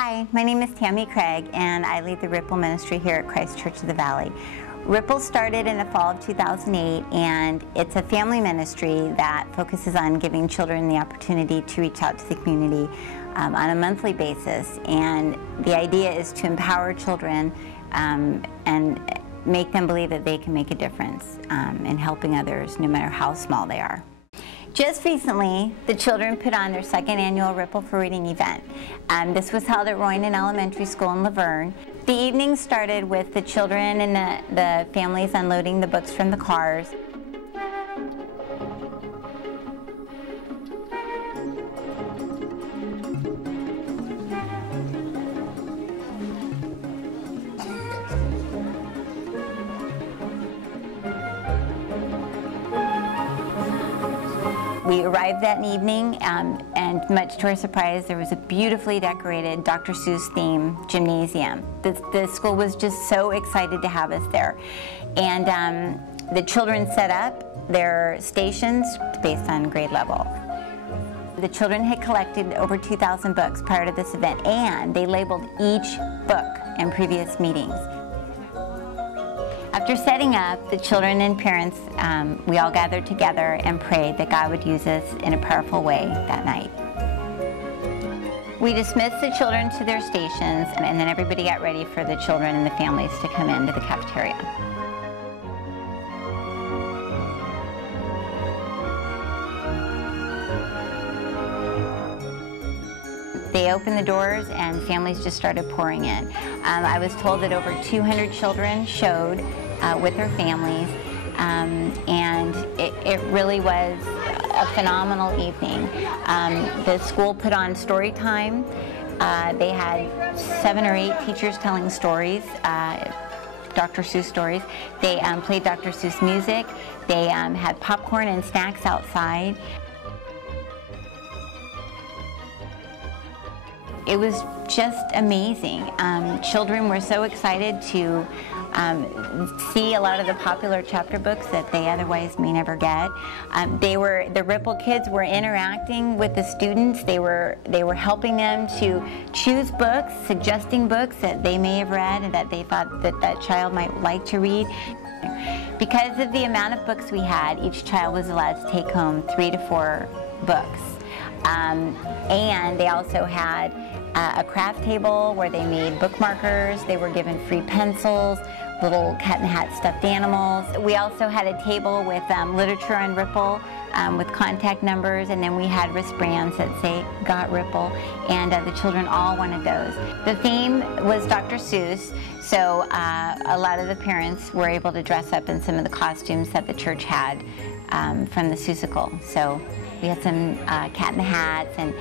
Hi, my name is Tammy Craig, and I lead the Ripple ministry here at Christ Church of the Valley. Ripple started in the fall of 2008, and it's a family ministry that focuses on giving children the opportunity to reach out to the community on a monthly basis. And the idea is to empower children and make them believe that they can make a difference in helping others, no matter how small they are. Just recently, the children put on their second annual Ripple for Reading event. This was held at Roynan Elementary School in Laverne. The evening started with the children and the families unloading the books from the cars. We arrived that evening, and much to our surprise, there was a beautifully decorated Dr. Seuss theme gymnasium. The school was just so excited to have us there. And the children set up their stations based on grade level. The children had collected over 2,000 books prior to this event, and they labeled each book in previous meetings. After setting up, the children and parents, we all gathered together and prayed that God would use us in a powerful way that night. We dismissed the children to their stations, and then everybody got ready for the children and the families to come into the cafeteria. They opened the doors and families just started pouring in. I was told that over 200 children showed with their families, and it really was a phenomenal evening. The school put on story time. They had 7 or 8 teachers telling stories, Dr. Seuss stories. They played Dr. Seuss music. They had popcorn and snacks outside. It was just amazing. Children were so excited to see a lot of the popular chapter books that they otherwise may never get. The Ripple kids were interacting with the students. They were helping them to choose books, suggesting books that they may have read and that they thought that child might like to read. Because of the amount of books we had, each child was allowed to take home 3 to 4 books. And they also had a craft table where they made bookmarkers. They were given free pencils, little cat and hat stuffed animals. We also had a table with literature on Ripple with contact numbers, and then we had wristbands that say "Got Ripple," and the children all wanted those. The theme was Dr. Seuss, so a lot of the parents were able to dress up in some of the costumes that the church had from the Seussical. So we had some cat in the hats, and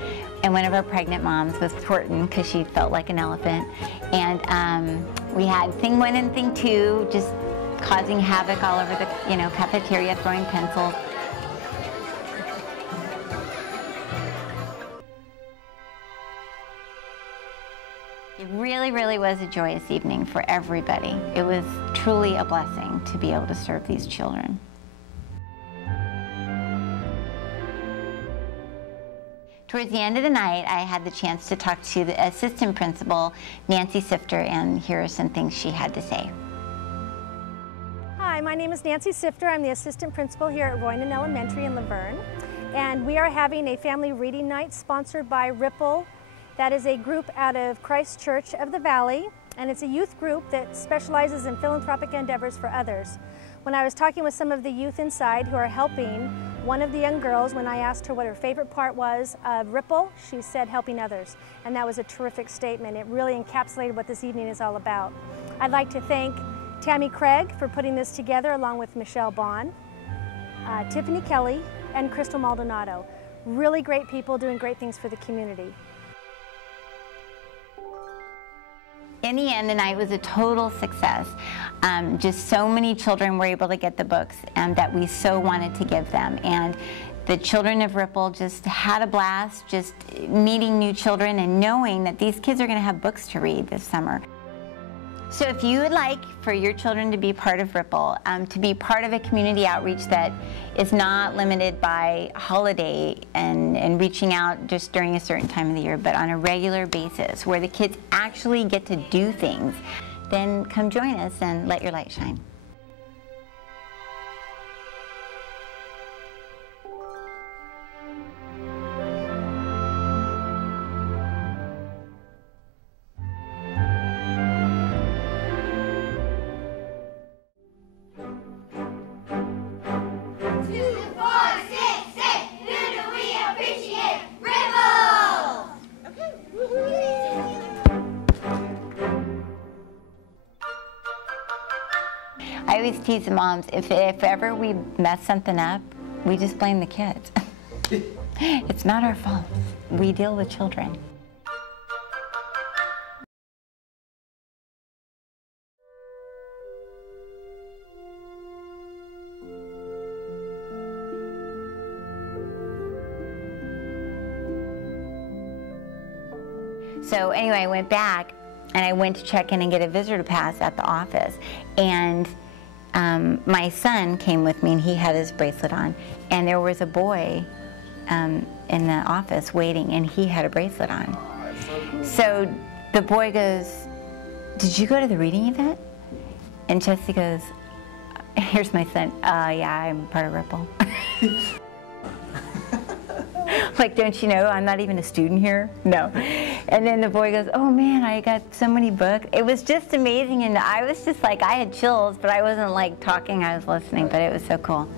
one of our pregnant moms was twerking because she felt like an elephant. And we had thing 1 and thing 2 just causing havoc all over the cafeteria, throwing pencils. It really, really was a joyous evening for everybody. It was truly a blessing to be able to serve these children. Towards the end of the night, I had the chance to talk to the assistant principal, Nancy Sifter, and here are some things she had to say. Hi, my name is Nancy Sifter. I'm the assistant principal here at Roynan Elementary in Laverne. And we are having a family reading night sponsored by Ripple. That is a group out of Christ Church of the Valley, and it's a youth group that specializes in philanthropic endeavors for others. When I was talking with some of the youth inside who are helping, one of the young girls, when I asked her what her favorite part was of Ripple, she said helping others. And that was a terrific statement. It really encapsulated what this evening is all about. I'd like to thank Tammy Craig for putting this together, along with Michelle Bond, Tiffany Kelly, and Crystal Maldonado. Really great people doing great things for the community. In the end, the night was a total success. Just so many children were able to get the books that we so wanted to give them. And the children of Ripple just had a blast, just meeting new children and knowing that these kids are going to have books to read this summer. So if you would like for your children to be part of Ripple, to be part of a community outreach that is not limited by holiday and reaching out just during a certain time of the year, but on a regular basis where the kids actually get to do things, then come join us and let your light shine. I always tease the moms, if ever we mess something up, we just blame the kids. It's not our fault. We deal with children. So anyway, I went back and I went to check in and get a visitor pass at the office. And my son came with me and he had his bracelet on. And there was a boy in the office waiting and he had a bracelet on. So the boy goes, "Did you go to the reading event?" And Jesse goes, "Here's my son. Yeah, I'm part of Ripple." Like, don't you know I'm not even a student here? No. And then the boy goes, "Oh man, I got so many books." It was just amazing, and I was just like, I had chills, but I wasn't like talking, I was listening, but it was so cool.